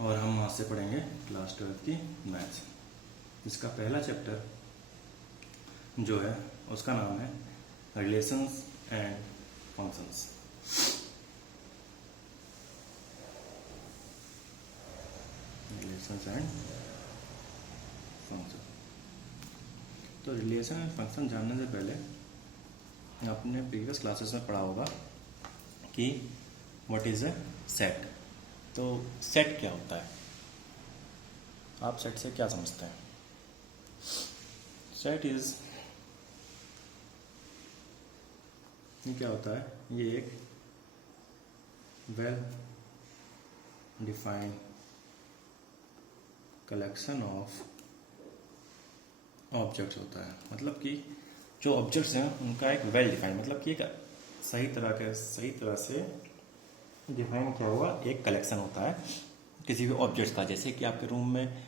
और हम वहाँ से पढ़ेंगे क्लास 12 की मैथ्स। इसका पहला चैप्टर जो है उसका नाम है relations and functions. Relations and function. तो रिलेशन एंड फंक्शन जानने से पहले आपने प्रीवियस क्लासेस में पढ़ा होगा कि व्हाट इज़ अ सेट। तो सेट क्या होता है, आप सेट से क्या समझते हैं? सेट इज, ये क्या होता है? ये एक well defined collection of objects होता है। मतलब कि जो ऑब्जेक्ट्स हैं उनका एक वेल डिफाइंड, मतलब कि एक सही तरह से डिफाइन किया हुआ एक कलेक्शन होता है किसी भी ऑब्जेक्ट्स का। जैसे कि आपके रूम में,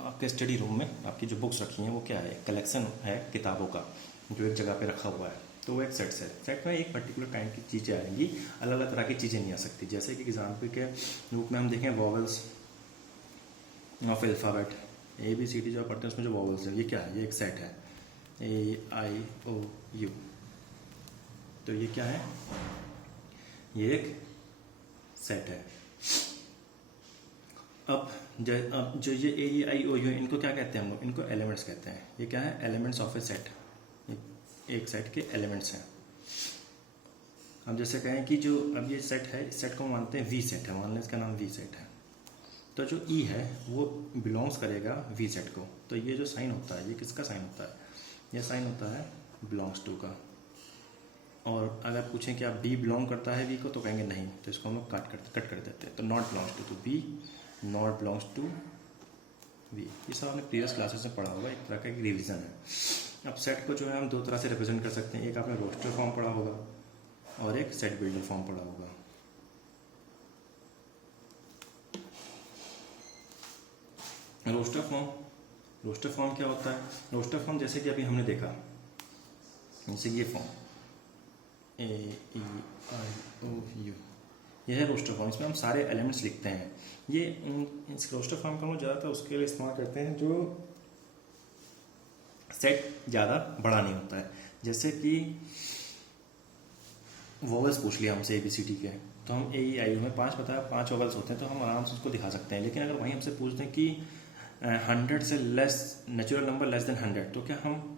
आपके स्टडी रूम में आपकी जो बुक्स रखी हैं वो क्या है? कलेक्शन है किताबों का जो एक जगह पे रखा हुआ है। तो वो एक सेट है। सेट में एक पर्टिकुलर काइंड की चीज़ें आएंगी, अलग अलग तरह की चीज़ें नहीं आ सकती। जैसे कि एग्जाम्पल के रूप में हम देखें वॉवल्स ऑफ अल्फ़ाबेट ABCD जो पढ़ते हैं उसमें जो वॉवल्स है ये क्या है? ये एक सेट है, AIOU। तो ये क्या है? ये एक सेट है। अब जो ये AIOU इनको क्या कहते हैं हम लोग? इनको एलिमेंट्स कहते हैं। ये क्या है? Elements of A set. एक सेट के एलिमेंट्स हैं। अब जैसे कहें कि जो अब ये सेट है, इस सेट को मानते हैं V सेट है, मान लें इसका नाम V सेट है। तो जो E है वो बिलोंग्स करेगा V सेट को। तो ये जो साइन होता है ये किसका साइन होता है? ये साइन होता है बिलोंग्स टू का। और अगर पूछें कि आप B बिलोंग करता है V को, तो कहेंगे नहीं, तो इसको हम लोग कट कर देते हैं। तो नॉट बिलोंग्स टू, तो B not belongs to V। ये सब आपने प्रीवियस क्लासेस में पढ़ा होगा, एक तरह का एक रिवीजन है। अब सेट को जो है हम दो तरह से रिप्रेजेंट कर सकते हैं। एक आपने रोस्टर फॉर्म पढ़ा होगा और एक सेट बिल्डर फॉर्म पढ़ा होगा। रोस्टर फॉर्म क्या होता है? रोस्टर फॉर्म जैसे कि अभी हमने देखा, जैसे ये फॉर्म AEIOU, यह है रोस्टर फॉर्म। इसमें हम सारे एलिमेंट्स लिखते हैं। ये इस रोस्टर फॉर्म का हम ज़्यादातर उसके लिए इस्तेमाल करते हैं जो सेट ज़्यादा बड़ा नहीं होता है। जैसे कि वोवेल्स पूछ लिया हमसे ABCD के, तो हम AEIOU में 5 वोवेल्स होते हैं, तो हम आराम से उसको दिखा सकते हैं। लेकिन अगर वहीं हमसे पूछ दें कि 100 से less, natural number less than 100, तो क्या हम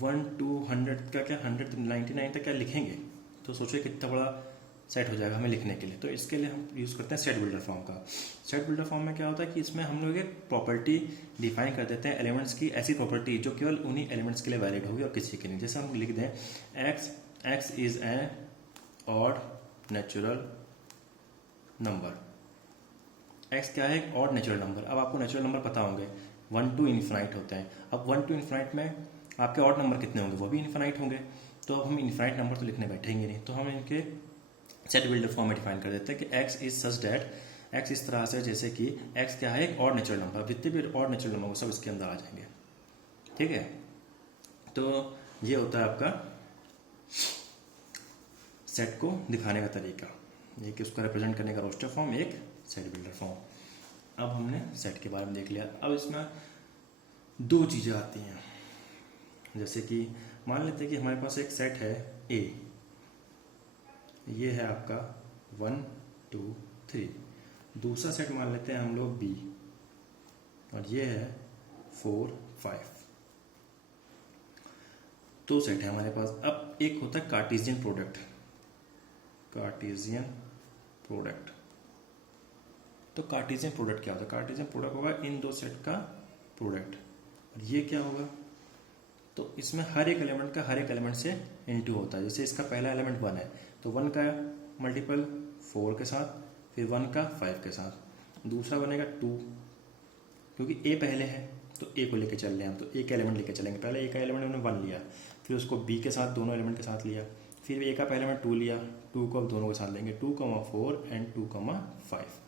1 to 100 का क्या 199 तक क्या लिखेंगे? तो सोचिए कितना बड़ा सेट हो जाएगा हमें लिखने के लिए। तो इसके लिए हम यूज़ करते हैं सेट बिल्डर फॉर्म का। सेट बिल्डर फॉर्म में क्या होता है कि इसमें हम लोग एक प्रॉपर्टी डिफाइन कर देते हैं एलिमेंट्स की, ऐसी प्रॉपर्टी जो केवल उन्हीं एलिमेंट्स के लिए वैलिड होगी और किसी के नहीं। जैसे हम लिख दें x is an odd natural number. x क्या है? एक ऑड नेचुरल नंबर। अब आपको नेचुरल नंबर पता होंगे 1 to इन्फिनाइट होते हैं। अब 1 to इन्फिनाइट में आपके ऑड नंबर कितने होंगे? वो भी इन्फिनाइट होंगे। तो अब हम इन्फिनाइट नंबर तो लिखने बैठेंगे नहीं, तो हम इनके सेट बिल्डर फॉर्म में डिफाइन कर देते हैं कि x is such that, x इस तरह से जैसे कि x क्या है? एक ऑड नेचुरल नंबर। जितने भी ऑड नेचुरल नंबर सब इसके अंदर आ जाएंगे। ठीक है, तो ये होता है आपका सेट को दिखाने का तरीका, एक उसको रिप्रेजेंट करने का रोस्टर फॉर्म, एक सेट बिल्डर फॉर्म। अब हमने सेट के बारे में देख लिया। अब इसमें दो चीज़ें आती हैं। जैसे कि मान लेते हैं कि हमारे पास एक सेट है A, ये है आपका 1 2 3। दूसरा सेट मान लेते हैं हम लोग B, और ये है 4 5। दो सेट है हमारे पास। अब एक होता है कार्टेशियन प्रोडक्ट। कार्टेशियन प्रोडक्ट, तो कार्टेशियन प्रोडक्ट क्या होता है? कार्टेशियन प्रोडक्ट होगा इन दो सेट का प्रोडक्ट। और ये क्या होगा? तो इसमें हर एक एलिमेंट का हर एक एलिमेंट से इनटू होता है। जैसे इसका पहला एलिमेंट 1 है, तो 1 का मल्टीपल 4 के साथ, फिर 1 का 5 के साथ। दूसरा बनेगा 2, क्योंकि A पहले है तो A को लेके चल रहे हैं, तो A का एलिमेंट लेके चलेंगे। पहले A का एलिमेंट हमने 1 लिया, फिर उसको B के साथ दोनों एलिमेंट के साथ लिया, फिर A का पहले एलिमेंट 2 लिया, 2 को अब दोनों के साथ लेंगे, 2, 4 एंड 2, 5।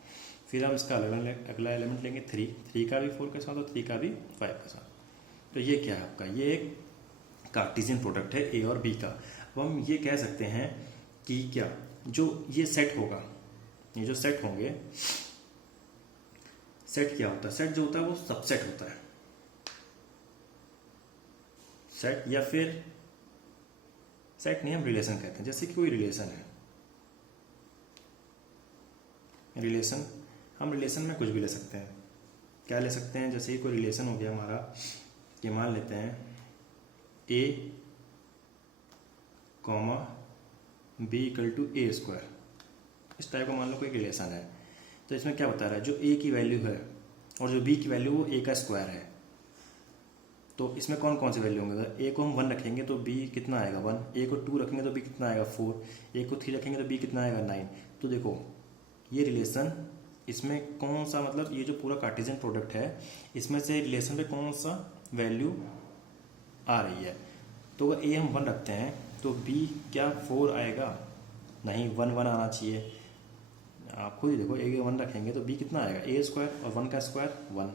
फिर हम इसका अगला एलिमेंट लेंगे 3 का भी 4 के साथ और 3 का भी 5 के साथ। तो ये क्या है आपका? ये एक कार्टेशियन प्रोडक्ट है A और B का। अब हम ये कह सकते हैं कि क्या जो ये सेट होगा, ये जो सेट होंगे, सेट क्या होता है? सेट जो होता है वो सबसेट होता है। सेट या फिर सेट नहीं, हम रिलेशन कहते हैं। जैसे कि कोई रिलेशन है, रिलेशन, हम रिलेशन में कुछ भी ले सकते हैं। क्या ले सकते हैं? जैसे कि कोई रिलेशन हो गया हमारा, कि मान लेते हैं A comma B equal to A square, इस टाइप का मान लो कोई रिलेशन है। तो इसमें क्या बता रहा है, जो ए की वैल्यू है और जो बी की वैल्यू वो ए का स्क्वायर है, तो इसमें कौन कौन से वैल्यू होंगे? अगर ए को हम 1 रखेंगे तो बी कितना आएगा 1, ए को 2 रखेंगे तो बी कितना आएगा 4, ए को 3 रखेंगे तो बी कितना आएगा 9। तो देखो ये रिलेशन, इसमें कौन सा, मतलब ये जो पूरा कार्टेशियन प्रोडक्ट है, इसमें से रिलेशन पे कौन सा वैल्यू आ रही है? तो अगर ए हम 1 रखते हैं तो बी क्या 4 आएगा? नहीं, 1 1 आना चाहिए। आप खुद ही देखो, ए 1 रखेंगे तो बी कितना आएगा ए स्क्वायर, और 1 का स्क्वायर 1।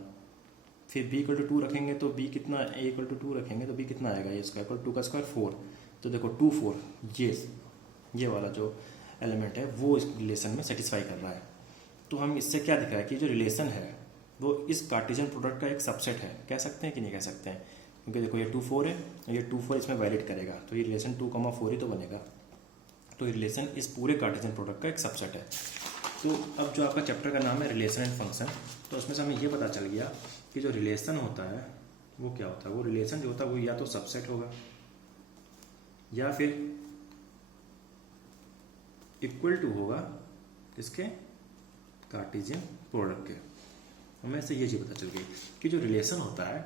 फिर बी इक्वल टू 2 रखेंगे तो बी कितना, ए इक्वल टू 2 रखेंगे तो बी कितना आएगा ए स्क्वायर, इक्वल 2 का स्क्वायर 4। तो देखो 2 4, ये वाला जो एलिमेंट है वो इस रिलेशन में सेटिस्फाई कर रहा है। तो हम इससे क्या दिख रहा है कि जो रिलेशन है वो इस कार्टेशियन प्रोडक्ट का एक सबसेट है। कह सकते हैं कि नहीं कह सकते हैं? क्योंकि देखो ये 2 4 है, ये 2 4 इसमें वैलिड करेगा, तो ये रिलेशन 2 4 ही तो बनेगा। तो ये रिलेशन इस पूरे कार्टेशियन प्रोडक्ट का एक सबसेट है। तो अब जो आपका चैप्टर का नाम है रिलेशन एंड फंक्शन, तो उसमें से हमें ये पता चल गया कि जो रिलेशन होता है वो क्या होता है। वो रिलेशन जो होता है वो या तो सबसेट होगा या फिर इक्वल टू होगा किसके, कार्टेशियन प्रोडक्ट के। हमें से ये चीज़ पता चल गई कि जो रिलेशन होता है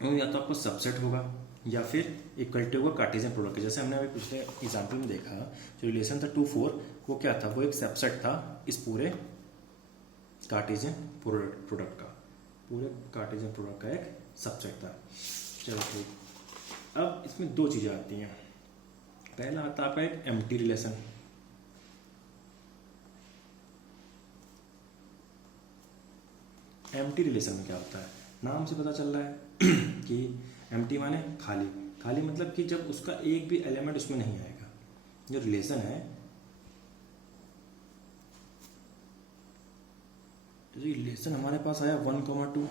वो या तो आपको सबसेट होगा या फिर इक्वल टू होगा कार्टेशियन प्रोडक्ट के। जैसे हमने अभी पिछले एग्जाम्पल में देखा, जो रिलेशन था 2 4, वो क्या था, वो एक सबसेट था इस पूरे कार्टेशियन प्रोडक्ट का, पूरे कार्टेशियन प्रोडक्ट का एक सबसेट था। चलो ठीक, अब इसमें 2 चीज़ें आती हैं। पहला आता है आपका एक एम्प्टी रिलेशन। एम्प्टी रिलेशन में क्या होता है, नाम से पता चल रहा है कि एम्प्टी माने खाली। खाली मतलब कि जब उसका एक भी एलिमेंट उसमें नहीं आएगा। जो रिलेशन है, जो रिलेशन हमारे पास आया 1 2,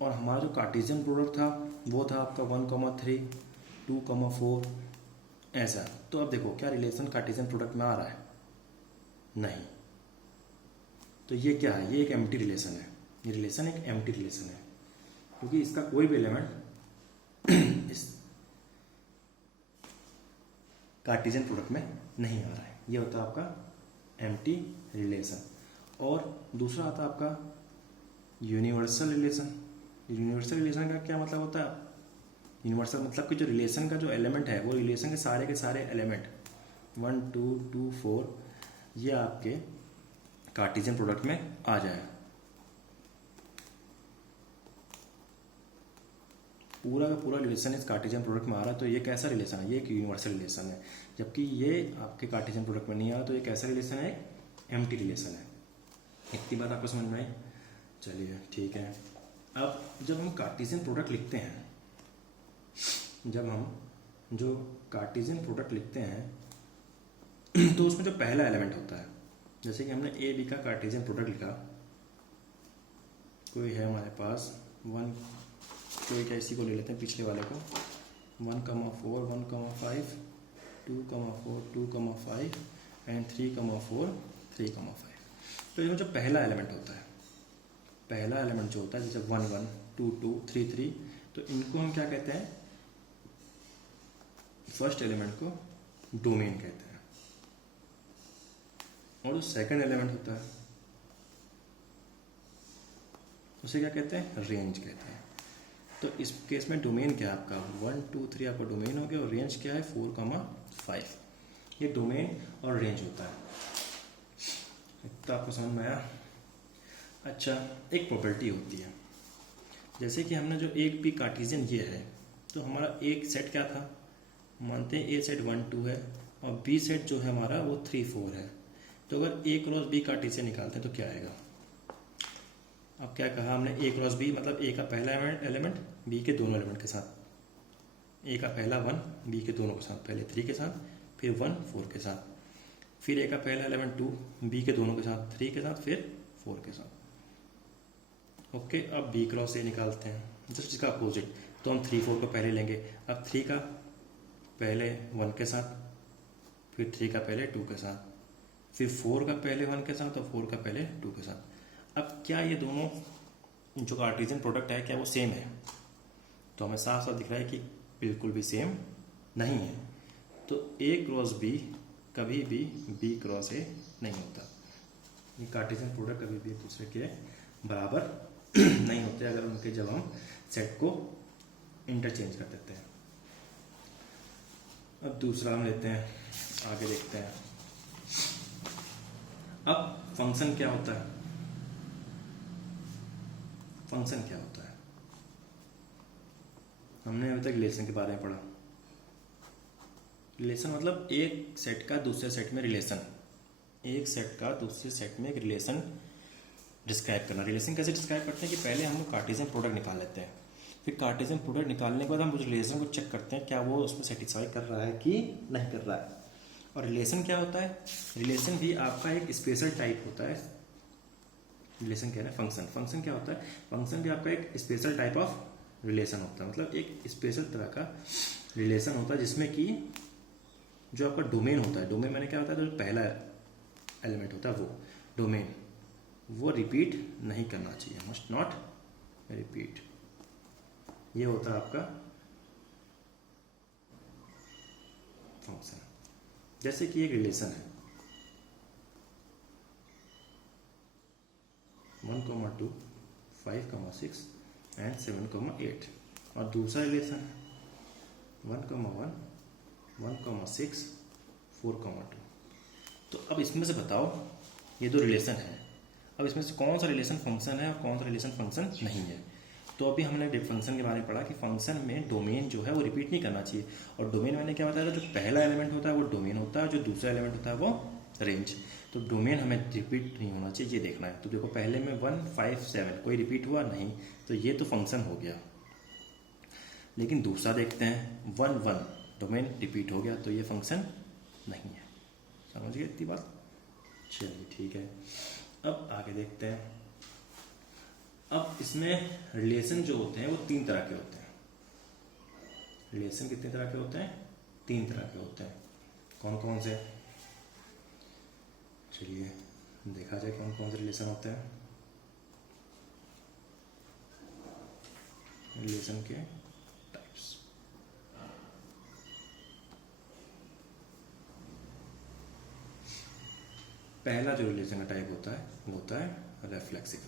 और हमारा जो कार्टेशियन प्रोडक्ट था वो था आपका 1 3 2 4 ऐसा। तो अब देखो क्या रिलेशन कार्टेशियन प्रोडक्ट में आ रहा है? नहीं। तो ये क्या है, ये एक एम्प्टी रिलेशन है। ये रिलेशन एक एम्प्टी रिलेशन है क्योंकि इसका कोई भी एलिमेंट इस कार्टेशियन प्रोडक्ट में नहीं आ रहा है। ये होता है आपका एम्प्टी रिलेशन। और दूसरा आता है आपका यूनिवर्सल रिलेशन। यूनिवर्सल रिलेशन का क्या मतलब होता है? यूनिवर्सल मतलब कि जो रिलेशन का जो एलिमेंट है वो रिलेशन के सारे एलिमेंट 1 2 2 4 ये आपके कार्टेशियन प्रोडक्ट में आ जाए। पूरा का पूरा रिलेशन इस कार्टेशियन प्रोडक्ट में आ रहा है, तो ये कैसा रिलेशन है? ये एक यूनिवर्सल रिलेशन है। जबकि ये आपके कार्टेशियन प्रोडक्ट में नहीं आ रहा, तो ये कैसा रिलेशन है? एम्प्टी रिलेशन है। इतनी बात आपको समझ में आई? चलिए ठीक है। अब जब हम कार्टेशियन प्रोडक्ट लिखते हैं, जब हम जो कार्टेशियन प्रोडक्ट लिखते हैं तो उसमें जो पहला एलिमेंट होता है, जैसे कि हमने ए बी का कार्टेशियन प्रोडक्ट लिखा, कोई है हमारे पास 1, कोई क्या इसी को ले लेते हैं पिछले वाले को, 1 4 1 5 2 4 2 5 एंड 3 4 3 5। तो इसमें जो पहला एलिमेंट होता है, पहला एलिमेंट जो होता है जैसे 1 1 2 2 3 3, तो इनको हम क्या कहते हैं? फर्स्ट एलिमेंट को डोमेन कहते हैं। और जो सेकंड एलिमेंट होता है उसे क्या कहते हैं? रेंज कहते हैं। तो इस केस में डोमेन क्या है आपका? 1 2 3 आपका डोमेन हो गया, और रेंज क्या है? 4 5। ये डोमेन और रेंज होता है। तो आपको समझ में आया? अच्छा, एक प्रॉपर्टी होती है, जैसे कि हमने जो एक भी कार्टेशियन ये है, तो हमारा एक सेट क्या था? मानते हैं ए सेट 1 2 है और बी सेट जो है हमारा वो 3 4 है। तो अगर ए क्रॉस बी कार्टेशियन निकालते हैं तो क्या आएगा? अब क्या कहा हमने? ए क्रॉस बी मतलब ए का पहला एलिमेंट बी के दोनों एलिमेंट के साथ, ए का पहला 1 बी के दोनों के साथ, पहले 3 के साथ फिर 1 4 के साथ, फिर ए का पहला एलिमेंट 2, बी के दोनों के साथ 3 के साथ, फिर 4 के साथ। ओके, अब बी क्रॉस ए निकालते हैं, जस्ट इसका अपोजिट। तो हम 3 4 को पहले लेंगे। अब 3 का पहले 1 के साथ, फिर 3 का पहले 2 के साथ, फिर 4 का पहले 1 के साथ और 4 का पहले 2 के साथ। अब क्या ये दोनों जो कार्टेशियन प्रोडक्ट है क्या वो सेम है? तो हमें साफ साफ दिख रहा है कि बिल्कुल भी सेम नहीं है। तो ए क्रॉस बी कभी भी बी क्रॉस ए नहीं होता। ये कार्टेशियन प्रोडक्ट कभी भी एक दूसरे के बराबर नहीं होते अगर उनके जब हम सेट को इंटरचेंज कर देते हैं। अब दूसरा हम लेते हैं, आगे देखते हैं। अब फंक्शन क्या होता है? फंक्शन क्या होता है? हमने अभी तक रिलेशन के बारे में पढ़ा। रिलेशन मतलब एक सेट का दूसरे सेट में रिलेशन, एक सेट का दूसरे सेट में एक रिलेशन डिस्क्राइब करना। रिलेशन कैसे डिस्क्राइब करते हैं कि पहले हम कार्टेशियन प्रोडक्ट निकाल लेते हैं, फिर कार्टेशियन प्रोडक्ट निकालने के बाद हम उस रिलेशन को चेक करते हैं क्या वो उसमें सेटिस्फाई कर रहा है कि नहीं कर रहा है। और रिलेशन क्या होता है? रिलेशन भी आपका एक स्पेशल टाइप होता है। रिलेशन कह रहे हैं फंक्शन। फंक्शन क्या होता है? फंक्शन भी आपका एक स्पेशल टाइप ऑफ रिलेशन होता है, मतलब एक स्पेशल तरह का रिलेशन होता है जिसमें कि जो आपका डोमेन होता है, डोमेन मैंने क्या होता है, जो पहला एलिमेंट होता है वो डोमेन, वो रिपीट नहीं करना चाहिए, मस्ट नॉट रिपीट। ये होता है आपका फंक्शन। जैसे कि एक रिलेशन है 1, 2, 5, 6 एंड 7, 8, और दूसरा रिलेशन है 1, 1, 6, 4, 2। तो अब इसमें से बताओ, ये दो रिलेशन है, अब इसमें से कौन सा रिलेशन फंक्शन है और कौन सा रिलेशन फंक्शन नहीं है? तो अभी हमने फंक्शन के बारे में पढ़ा कि फंक्शन में डोमेन जो है वो रिपीट नहीं करना चाहिए। और डोमेन मैंने क्या बताया था, जो पहला एलिमेंट होता है वो डोमेन होता है, जो दूसरा एलिमेंट होता है वो रेंज। तो डोमेन हमें रिपीट नहीं होना चाहिए, ये देखना है। तो देखो पहले में 1, 5, 7 कोई रिपीट हुआ नहीं, तो ये तो फंक्शन हो गया। लेकिन दूसरा देखते हैं 1, 1 डोमेन रिपीट हो गया, तो ये फंक्शन नहीं है। समझ गए इतनी बात? चलिए ठीक है, अब आगे देखते हैं। अब इसमें रिलेशन जो होते हैं वो 3 तरह के होते हैं। रिलेशन कितने तरह के होते हैं? 3 तरह के होते हैं। कौन कौन से? चलिए देखा जाए कौन कौन से रिलेशन होते हैं। रिलेशन के टाइप्स। पहला जो रिलेशन का टाइप होता है वो होता है रेफ्लेक्सिव।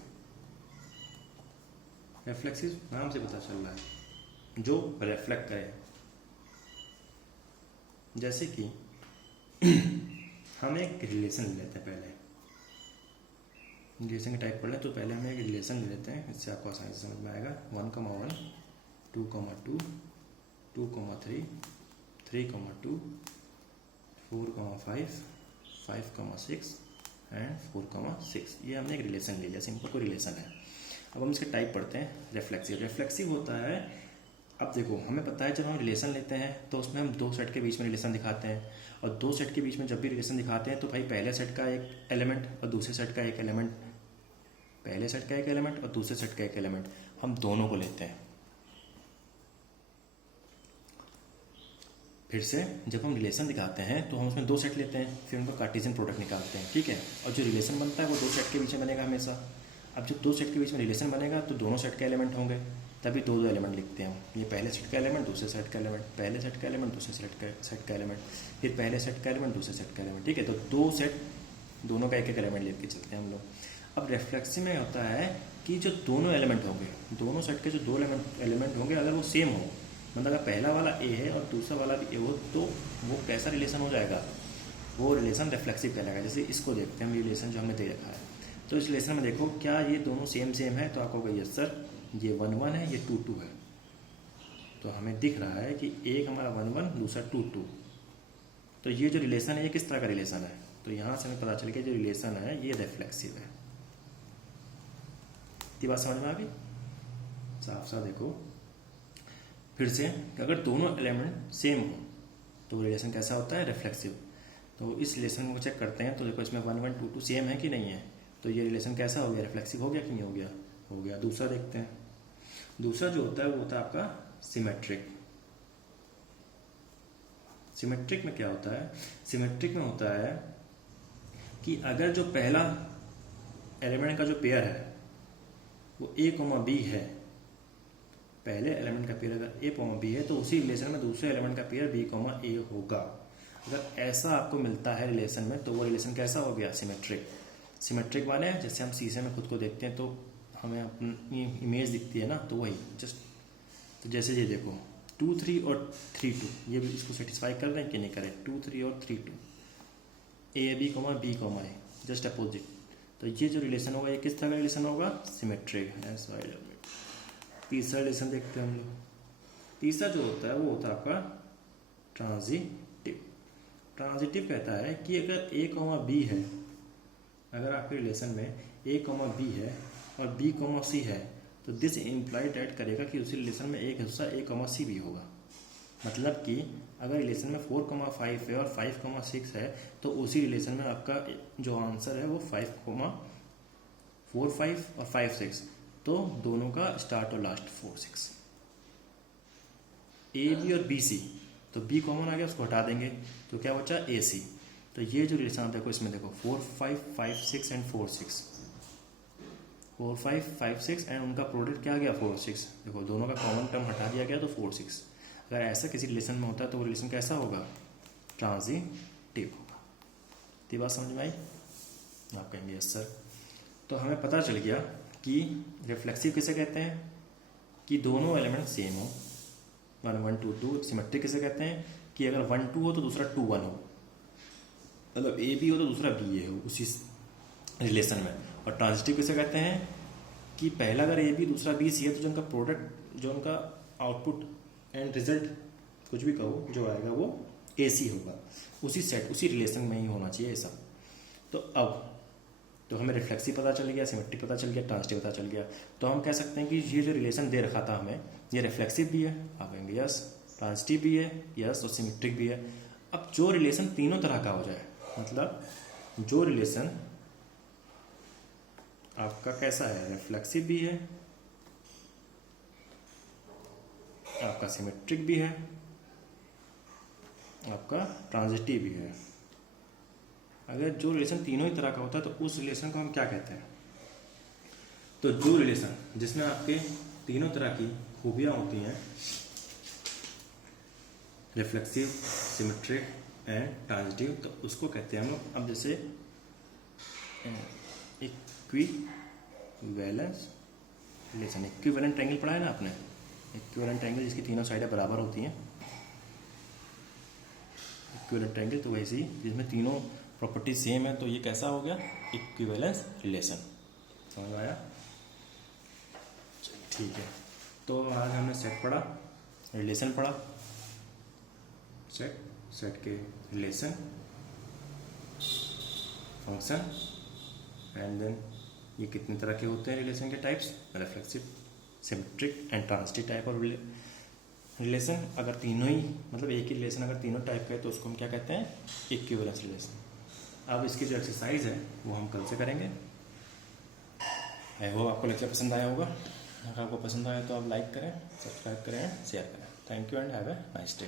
रेफ्लेक्सिव नाम से पता चल रहा है, जो रिफ्लेक्ट करे। जैसे कि हम एक रिलेशन ले लेते हैं, पहले रिलेशन के टाइप पढ़ लें। तो पहले हम एक रिलेशन ले लेते हैं, इससे आपको आसानी से समझ में आएगा। 1, 1, 2, 2, 2, 3, 3, 2, 4, 5, 5, 6 एंड 4, 6। ये हमने एक रिलेशन ले लिया, सिंपल कोई रिलेशन है। अब हम इसके टाइप पढ़ते हैं। रिफ्लेक्सिव। रिफ्लेक्सिव होता है, अब देखो हमें पता है जब हम रिलेशन लेते हैं तो उसमें हम 2 सेट के बीच में रिलेशन दिखाते हैं, और 2 सेट के बीच में जब भी रिलेशन दिखाते हैं तो भाई पहले सेट का एक एलिमेंट और दूसरे सेट का एक एलिमेंट, पहले सेट का एक एलिमेंट और दूसरे सेट का एक एलिमेंट, हम दोनों को लेते हैं। फिर से जब हम रिलेशन दिखाते हैं तो हम उसमें 2 सेट लेते हैं, फिर उनका कार्टेशियन प्रोडक्ट निकालते हैं, ठीक है। और जो रिलेशन बनता है वो 2 सेट के बीच में बनेगा हमेशा। अब जब 2 सेट के बीच में रिलेशन बनेगा तो दोनों सेट के एलिमेंट होंगे, तभी 2 एलिमेंट लिखते हैं हम। ये पहले सेट का एलिमेंट, दूसरे सेट का एलिमेंट, पहले सेट का एलिमेंट, दूसरे सेट का एलिमेंट, फिर पहले सेट का एलिमेंट, दूसरे सेट का एलिमेंट, ठीक है। तो 2 सेट, दोनों का एक एक एलिमेंट लेके चलते हैं हम लोग। अब रिफ्लेक्सिव में होता है कि जो दोनों एलिमेंट होंगे, दोनों सेट के जो 2 एलिमेंट होंगे, अगर वो सेम हो, मतलब अगर पहला वाला ए है और दूसरा वाला भी ए हो, तो वो कैसा रिलेशन हो जाएगा? वो रिलेशन रिफ्लेक्सिव कहलाएगा। जैसे इसको देखते हैं, रिलेशन जो हमने दे रखा है, तो इस रिलेशन में देखो क्या ये दोनों सेम है, तो आपको कहिए सर ये 1, 1 है, ये 2, 2 है। तो हमें दिख रहा है कि एक हमारा 1, 1, दूसरा 2, 2। तो ये जो रिलेशन है ये किस तरह का रिलेशन है? तो यहाँ से हमें पता चल गया जो रिलेशन है ये रिफ्लेक्सिव है। इतनी बात समझ में आ गई? साफ साफ देखो फिर से, अगर दोनों एलिमेंट सेम हो तो रिलेशन कैसा होता है? रिफ्लेक्सिव। तो इस रिलेशन को चेक करते हैं। तो देखो इसमें 1 1 2 2 सेम है कि नहीं है, तो ये रिलेशन कैसा हो गया, रिफ्लेक्सिव हो गया कि नहीं हो गया, हो गया। दूसरा देखते हैं। दूसरा जो होता है वो होता है आपका सिमेट्रिक। सिमेट्रिक में क्या होता है, सिमेट्रिक में होता है कि अगर जो पहला एलिमेंट का जो पेयर है वो a, b है, पहले एलिमेंट का पेयर अगर a, b है तो उसी रिलेशन में दूसरे एलिमेंट का पेयर b, a होगा। अगर ऐसा आपको मिलता है रिलेशन में तो वो रिलेशन कैसा हो गया, सिमेट्रिक। सिमेट्रिक माने जैसे हम शीशे में खुद को देखते हैं तो हमें अपनी इमेज दिखती है ना, तो वही जस्ट, तो जैसे ये देखो 2 3 और 3 2, ये भी इसको सेटिस्फाई कर रहे हैं कि नहीं करें, 2 3 और 3 2, a b, b, a, just opposite. तो ये जो रिलेशन होगा ये किस तरह का रिलेशन होगा, सिमेट्रिक है। तीसरा रिलेशन देखते हैं हम लोग। तीसरा जो होता है वो होता है आपका ट्रांजिटिव। ट्रांजिटिव कहता है कि अगर a, b है, अगर आपके रिलेशन में a, b है और b, c है, तो दिस इम्प्लाइड डेट करेगा कि उसी रिलेशन में एक हिस्सा a, c भी होगा। मतलब कि अगर रिलेशन में 4, 5 है और 5, 6 है, तो उसी रिलेशन में आपका जो आंसर है वो 4, 5 और 5, 6, तो दोनों का स्टार्ट और लास्ट 4, 6। ए बी और बी सी, तो बी कॉमन आ गया, उसको हटा देंगे तो क्या बचा, ए सी। तो ये जो रिलेशन आप देखो इसमें देखो 4, 5, 5, 6 एंड 4, 6, 4, 5, 5, 6 एंड उनका प्रोडक्ट क्या आ गया, 4, 6। देखो दोनों का कॉमन टर्म हटा दिया गया तो 4, 6। अगर ऐसा किसी रिलेशन में होता है तो वो रिलेशन कैसा होगा, ट्रांजिटिव होगा। तो बात समझ में आई, आप कहेंगे यस सर। तो हमें पता चल गया कि रिफ्लेक्सिव किसे कहते हैं, कि दोनों एलिमेंट सेम हो, 1 1 2 2। सिमेट्रिक किसे कहते हैं कि अगर 1 2 हो तो दूसरा 2 1 हो, मतलब ए बी हो तो दूसरा बी ए हो उसी रिलेशन में। और ट्रांजिटिव किसे कहते हैं कि पहला अगर ए बी दूसरा बी सी है, तो जो उनका प्रोडक्ट, जो उनका आउटपुट एंड रिजल्ट कुछ भी कहो जो आएगा वो ए सी होगा, उसी सेट उसी रिलेशन में ही होना चाहिए ऐसा। तो अब तो हमें रिफ्लेक्सिव पता चल गया, सिमेट्रिक पता चल गया, ट्रांजिटिव पता चल गया। तो हम कह सकते हैं कि ये जो रिलेशन दे रखा था हमें, ये रिफ्लेक्सिव भी है, आप कहेंगे यस, ट्रांजिटिव भी है यस, और सिमेट्रिक भी है। अब जो रिलेशन तीनों तरह का हो जाए, मतलब जो रिलेशन आपका कैसा है, रिफ्लेक्सिव भी है, आपका सिमेट्रिक भी है, आपका ट्रांजिटिव भी है। अगर जो रिलेशन तीनों ही तरह का होता है तो उस रिलेशन को हम क्या कहते हैं, तो जो रिलेशन जिसमें आपके तीनों तरह की खूबियां होती हैं, रिफ्लेक्सिव, सिमेट्रिक एंड ट्रांजिटिव, तो उसको कहते हैं हम लोग। अब जैसे इक्विवेलेंस रिलेशन, इक्विवेलेंट ट्रायंगल पढ़ा है ना आपने, इक्विवेलेंट ट्रायंगल जिसकी तीनों साइडें बराबर होती हैं, इक्विवेलेंट ट्रायंगल, तो वैसे ही जिसमें तीनों प्रॉपर्टी सेम है, तो ये कैसा हो गया, इक्विवेलेंस रिलेशन। समझ में आया, ठीक है। तो आज हमने सेट पढ़ा, रिलेशन पढ़ा, सेट के रिलेशन, फंक्शन, एंड देन ये कितने तरह के होते हैं रिलेशन के types, reflexive, symmetric and transitive type of relation. अगर तीनों ही, मतलब एक ही रिलेशन अगर तीनों टाइप का है तो उसको हम क्या कहते हैं, इक्विवेलेंस रिलेशन। अब इसकी जो एक्सरसाइज है वो हम कल से करेंगे। आई होप आपको लेक्चर पसंद आया होगा। अगर आपको पसंद आया तो आप लाइक करें, सब्सक्राइब करें, शेयर करें। Thank you and have a nice day.